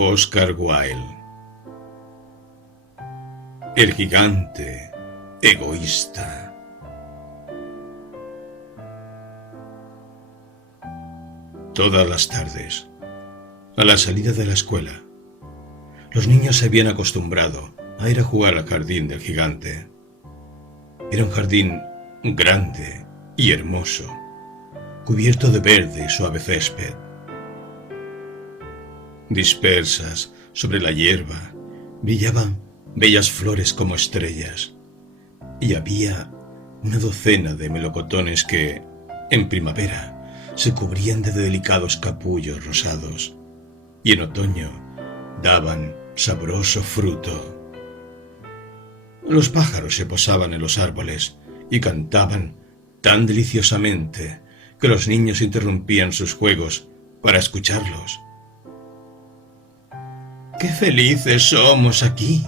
Oscar Wilde. El gigante egoísta. Todas las tardes, a la salida de la escuela, los niños se habían acostumbrado a ir a jugar al jardín del gigante. Era un jardín grande y hermoso, cubierto de verde y suave césped. Dispersas sobre la hierba brillaban bellas flores como estrellas, y había una docena de melocotones que, en primavera, se cubrían de delicados capullos rosados, y en otoño daban sabroso fruto. Los pájaros se posaban en los árboles y cantaban tan deliciosamente que los niños interrumpían sus juegos para escucharlos. ¡Qué felices somos aquí!,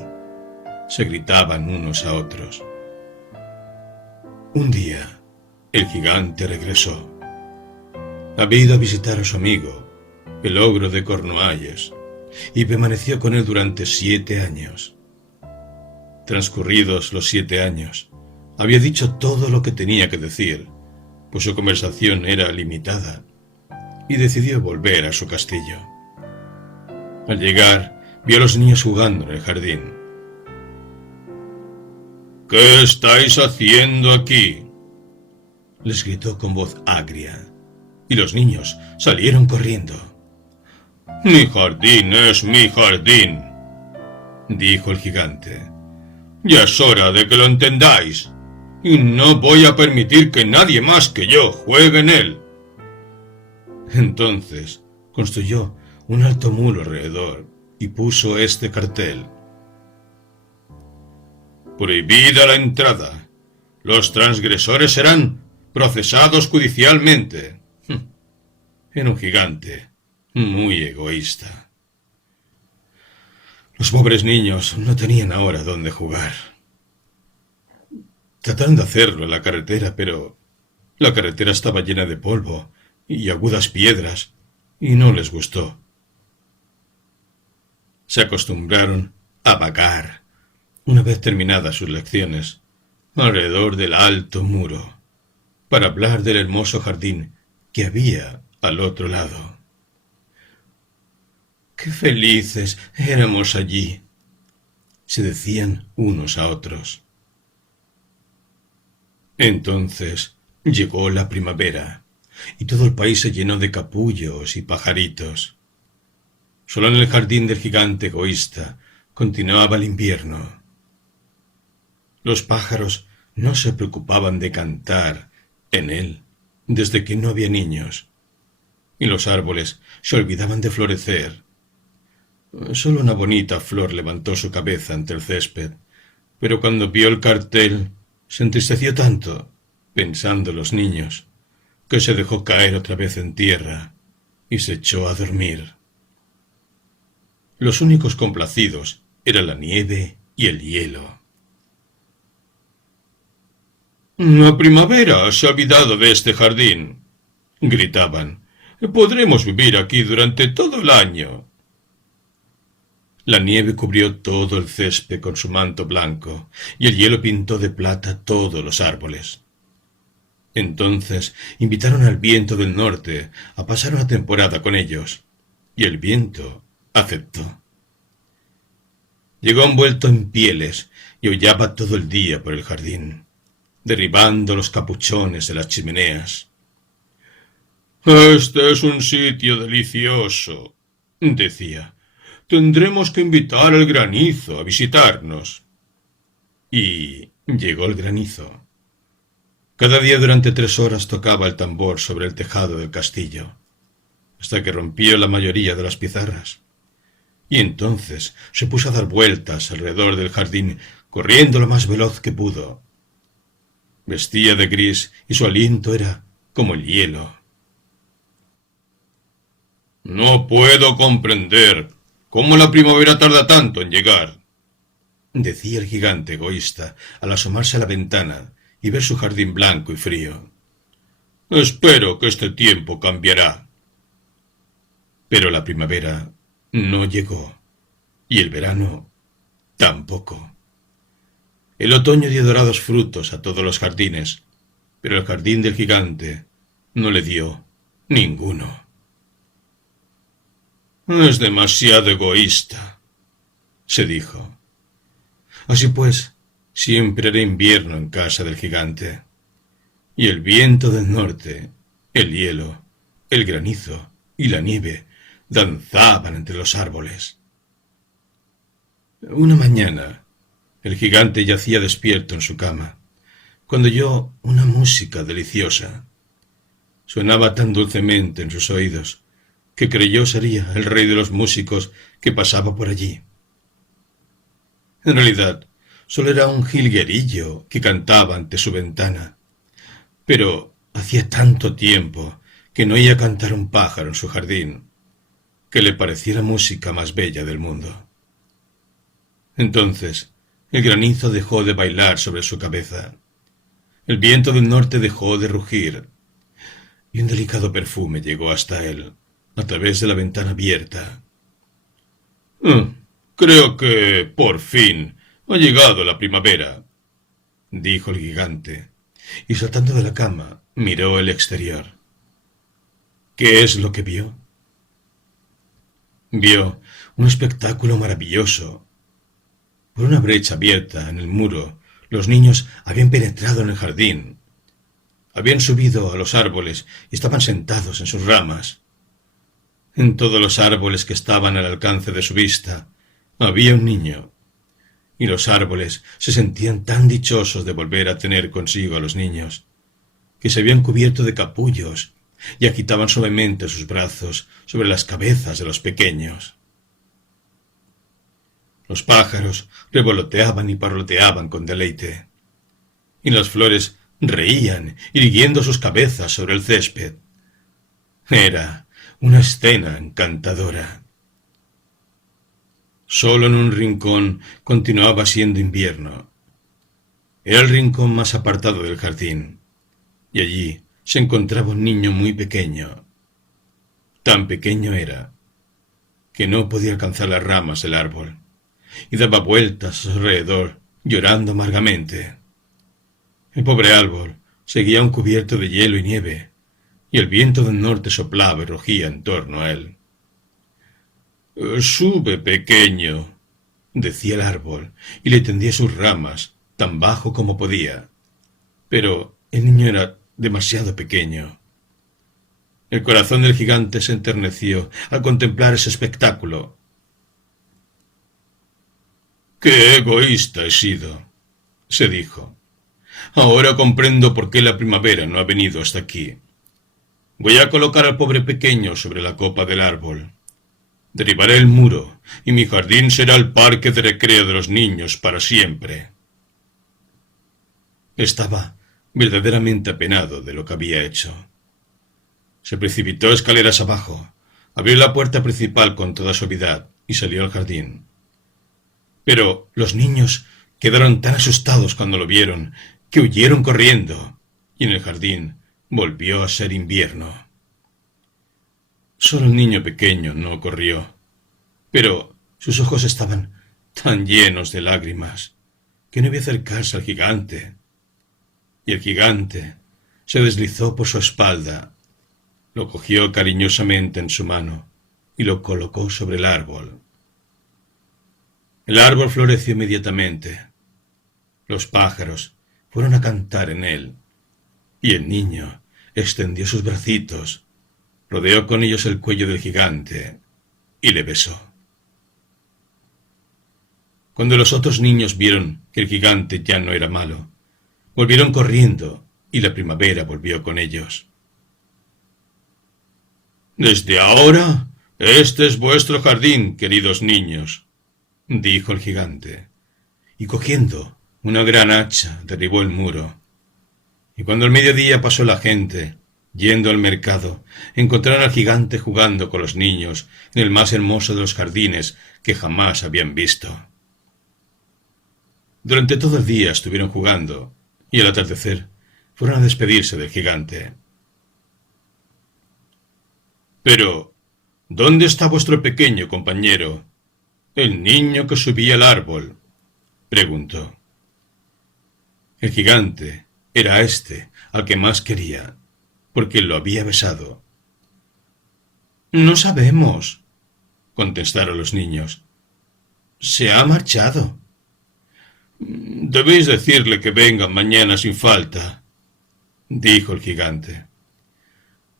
se gritaban unos a otros. Un día, el gigante regresó. Había ido a visitar a su amigo, el ogro de Cornualles, y permaneció con él durante 7 años. Transcurridos los 7 años, había dicho todo lo que tenía que decir, pues su conversación era limitada, y decidió volver a su castillo. Al llegar, vio a los niños jugando en el jardín. «¿Qué estáis haciendo aquí?», les gritó con voz agria, y los niños salieron corriendo. «Mi jardín es mi jardín», dijo el gigante. «Ya es hora de que lo entendáis, y no voy a permitir que nadie más que yo juegue en él». Entonces construyó un alto muro alrededor y puso este cartel: «Prohibida la entrada. Los transgresores serán procesados judicialmente». Era un gigante muy egoísta. Los pobres niños no tenían ahora dónde jugar. Trataron de hacerlo en la carretera, pero la carretera estaba llena de polvo y agudas piedras, y no les gustó. Se acostumbraron a vagar, una vez terminadas sus lecciones, alrededor del alto muro, para hablar del hermoso jardín que había al otro lado. «¡Qué felices éramos allí!», se decían unos a otros. Entonces llegó la primavera, y todo el país se llenó de capullos y pajaritos. Solo en el jardín del gigante egoísta continuaba el invierno. Los pájaros no se preocupaban de cantar en él desde que no había niños, y los árboles se olvidaban de florecer. Solo una bonita flor levantó su cabeza ante el césped, pero cuando vio el cartel se entristeció tanto, pensando en los niños, que se dejó caer otra vez en tierra y se echó a dormir. Los únicos complacidos eran la nieve y el hielo. «La primavera se ha olvidado de este jardín», gritaban. «Podremos vivir aquí durante todo el año». La nieve cubrió todo el césped con su manto blanco, y el hielo pintó de plata todos los árboles. Entonces invitaron al viento del norte a pasar una temporada con ellos, y el viento aceptó. Llegó envuelto en pieles y aullaba todo el día por el jardín, derribando los capuchones de las chimeneas. «Este es un sitio delicioso», decía. «Tendremos que invitar al granizo a visitarnos». Y llegó el granizo. Cada día durante 3 horas tocaba el tambor sobre el tejado del castillo, hasta que rompió la mayoría de las pizarras. Y entonces se puso a dar vueltas alrededor del jardín, corriendo lo más veloz que pudo. Vestía de gris y su aliento era como el hielo. «No puedo comprender cómo la primavera tarda tanto en llegar», decía el gigante egoísta al asomarse a la ventana y ver su jardín blanco y frío. «Espero que este tiempo cambiará». Pero la primavera no llegó, y el verano tampoco. El otoño dio dorados frutos a todos los jardines, pero el jardín del gigante no le dio ninguno. Es demasiado egoísta, se dijo. Así pues, siempre era invierno en casa del gigante, y el viento del norte, el hielo, el granizo y la nieve danzaban entre los árboles. Una mañana, el gigante yacía despierto en su cama, cuando oyó una música deliciosa. Sonaba tan dulcemente en sus oídos que creyó sería el rey de los músicos que pasaba por allí. En realidad, solo era un jilguerillo que cantaba ante su ventana, pero hacía tanto tiempo que no oía cantar un pájaro en su jardín, que le parecía la música más bella del mundo. Entonces, el granizo dejó de bailar sobre su cabeza, el viento del norte dejó de rugir, y un delicado perfume llegó hasta él, a través de la ventana abierta. Creo que, por fin, ha llegado la primavera, dijo el gigante, y saltando de la cama, miró el exterior. ¿Qué es lo que vio? Vio un espectáculo maravilloso. Por una brecha abierta en el muro, los niños habían penetrado en el jardín. Habían subido a los árboles y estaban sentados en sus ramas. En todos los árboles que estaban al alcance de su vista, había un niño, y los árboles se sentían tan dichosos de volver a tener consigo a los niños, que se habían cubierto de capullos y agitaban suavemente sus brazos sobre las cabezas de los pequeños. Los pájaros revoloteaban y parloteaban con deleite, y las flores reían irguiendo sus cabezas sobre el césped. Era una escena encantadora. Solo en un rincón continuaba siendo invierno. Era el rincón más apartado del jardín, y allí se encontraba un niño muy pequeño. Tan pequeño era que no podía alcanzar las ramas del árbol, y daba vueltas a su alrededor, llorando amargamente. El pobre árbol seguía aún cubierto de hielo y nieve, y el viento del norte soplaba y rugía en torno a él. «Sube, pequeño», decía el árbol, y le tendía sus ramas tan bajo como podía. Pero el niño era demasiado pequeño. El corazón del gigante se enterneció al contemplar ese espectáculo. «¡Qué egoísta he sido!», se dijo. «Ahora comprendo por qué la primavera no ha venido hasta aquí. Voy a colocar al pobre pequeño sobre la copa del árbol. Derribaré el muro, y mi jardín será el parque de recreo de los niños para siempre». Estaba verdaderamente apenado de lo que había hecho. Se precipitó escaleras abajo, abrió la puerta principal con toda suavidad y salió al jardín. Pero los niños quedaron tan asustados cuando lo vieron que huyeron corriendo, y en el jardín volvió a ser invierno. Solo el niño pequeño no corrió, pero sus ojos estaban tan llenos de lágrimas que no iba a acercarse al gigante. Y el gigante se deslizó por su espalda, lo cogió cariñosamente en su mano y lo colocó sobre el árbol. El árbol floreció inmediatamente. Los pájaros fueron a cantar en él, y el niño extendió sus bracitos, rodeó con ellos el cuello del gigante y le besó. Cuando los otros niños vieron que el gigante ya no era malo, volvieron corriendo y la primavera volvió con ellos. «Desde ahora, este es vuestro jardín, queridos niños», dijo el gigante, y cogiendo una gran hacha derribó el muro. Y cuando el mediodía pasó la gente, yendo al mercado, encontraron al gigante jugando con los niños en el más hermoso de los jardines que jamás habían visto. Durante todo el día estuvieron jugando, y al atardecer fueron a despedirse del gigante. «Pero, ¿Dónde está vuestro pequeño compañero? El niño que subía al árbol, preguntó. El gigante era este al que más quería, porque lo había besado. No sabemos, contestaron los niños. Se ha marchado. Debéis decirle que venga mañana sin falta, dijo el gigante.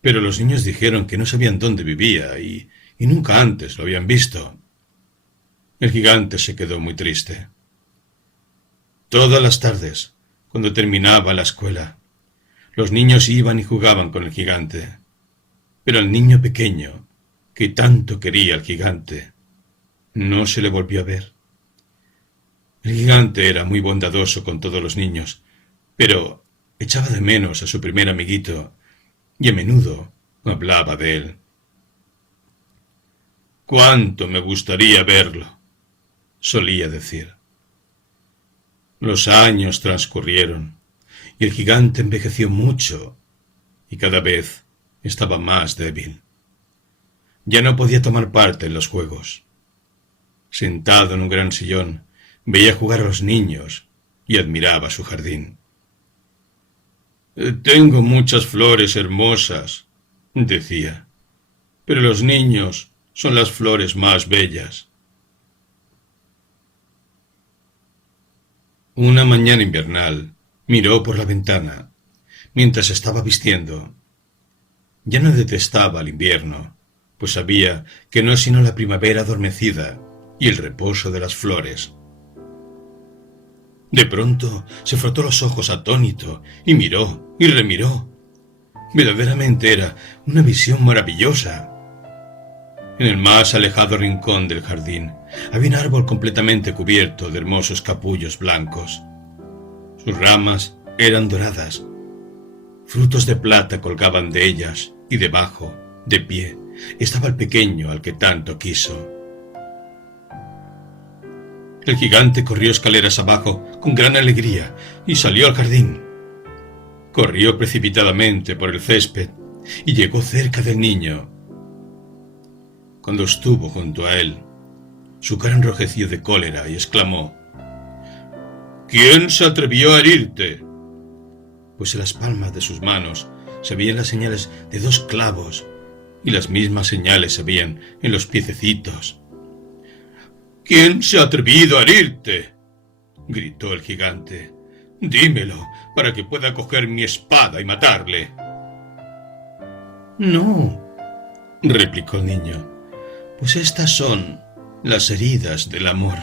Pero los niños dijeron que no sabían dónde vivía y nunca antes lo habían visto. El gigante se quedó muy triste. Todas las tardes, cuando terminaba la escuela, los niños iban y jugaban con el gigante. Pero al niño pequeño, que tanto quería al gigante, no se le volvió a ver. El gigante era muy bondadoso con todos los niños, pero echaba de menos a su primer amiguito y a menudo hablaba de él. «Cuánto me gustaría verlo», solía decir. Los años transcurrieron y el gigante envejeció mucho y cada vez estaba más débil. Ya no podía tomar parte en los juegos. Sentado en un gran sillón, veía jugar a los niños y admiraba su jardín. «Tengo muchas flores hermosas», decía, «pero los niños son las flores más bellas». Una mañana invernal miró por la ventana mientras estaba vistiendo. Ya no detestaba el invierno, pues sabía que no es sino la primavera adormecida y el reposo de las flores. De pronto se frotó los ojos atónito y miró y remiró. Verdaderamente era una visión maravillosa. En el más alejado rincón del jardín había un árbol completamente cubierto de hermosos capullos blancos. Sus ramas eran doradas. Frutos de plata colgaban de ellas y debajo, de pie, estaba el pequeño al que tanto quiso. El gigante corrió escaleras abajo con gran alegría y salió al jardín. Corrió precipitadamente por el césped y llegó cerca del niño. Cuando estuvo junto a él, su cara enrojeció de cólera y exclamó: «¿Quién se atrevió a herirte?». Pues en las palmas de sus manos se veían las señales de 2 clavos y las mismas señales se veían en los piececitos. «¿Quién se ha atrevido a herirte?», gritó el gigante. «Dímelo, para que pueda coger mi espada y matarle». «No», replicó el niño, «pues estas son las heridas del amor».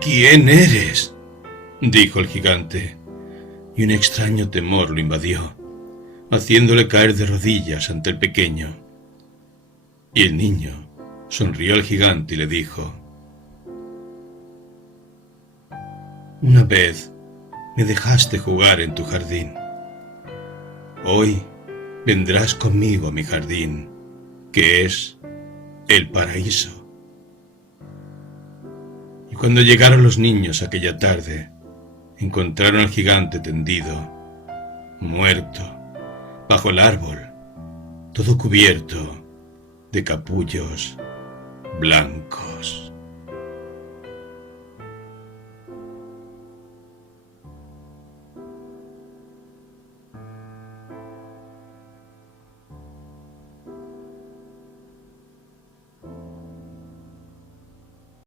«¿Quién eres?», dijo el gigante, y un extraño temor lo invadió, haciéndole caer de rodillas ante el pequeño. Y el niño sonrió al gigante y le dijo: «Una vez me dejaste jugar en tu jardín. Hoy vendrás conmigo a mi jardín, que es el paraíso». Y cuando llegaron los niños aquella tarde, encontraron al gigante tendido, muerto, bajo el árbol, todo cubierto de capullos blancos.